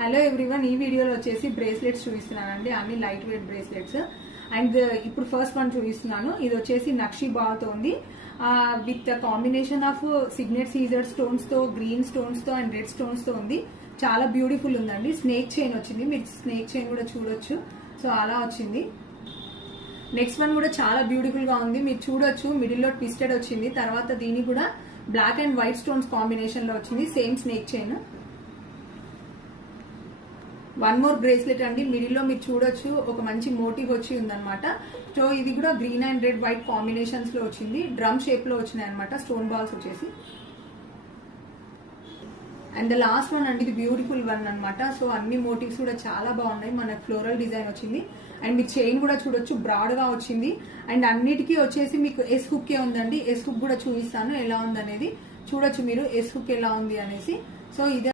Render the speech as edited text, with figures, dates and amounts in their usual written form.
Hello everyone, ఈ వీడియోలో వచ్చేసి బ్రేస్లెట్స్ చూపిస్తున్నానండి. అన్ని లైట్ వెయిట్ బ్రేస్లెట్స్. అండ్ ఇప్పుడు ఫస్ట్ వన్ చూపిస్తున్నాను. ఇది వచ్చేసి నక్షి బాల్తో ఉంది, with combination of signet caesar stones తో, గ్రీన్ స్టోన్స్ తో అండ్ రెడ్ స్టోన్స్ తో ఉంది. చాలా బ్యూటిఫుల్ ఉందండి. స్నేక్ చైన్ వచ్చింది, మీరు స్నేక్ చైన్ కూడా చూడొచ్చు. సో అలా వచ్చింది. నెక్స్ట్ వన్ కూడా చాలా బ్యూటిఫుల్ గా ఉంది, మీరు చూడొచ్చు. మిడిల్ లో ట్విస్టెడ్ వచ్చింది, తర్వాత దీని కూడా black and white stones combination లో వచ్చింది. Same snake chain. One more bracelet అండి, మిడిల్ లో మీరు చూడొచ్చు ఒక మంచి మోటివ్ వచ్చి ఉందన్నమాట. సో ఇది కూడా green and red white combinations లో వచ్చింది. డ్రమ్ షేప్ లో వచ్చినాయి అనమాట స్టోన్ బాల్స్ వచ్చేసి. అండ్ ద లాస్ట్ వన్ అండి, ఇది బ్యూటిఫుల్ వన్ అనమాట. సో అన్ని మోటివ్స్ కూడా చాలా బాగున్నాయి. మనకు ఫ్లోరల్ డిజైన్ వచ్చింది. అండ్ మీకు చైన్ కూడా చూడొచ్చు, బ్రాడ్ గా వచ్చింది. అండ్ అన్నిటికీ వచ్చేసి మీకు ఎస్ హుక్ ఉందండి. ఎస్ హుక్ కూడా చూపిస్తాను ఎలా ఉంది అనేది. చూడొచ్చు మీరు ఎస్ హుక్ ఎలా ఉంది అనేసి. సో ఇదే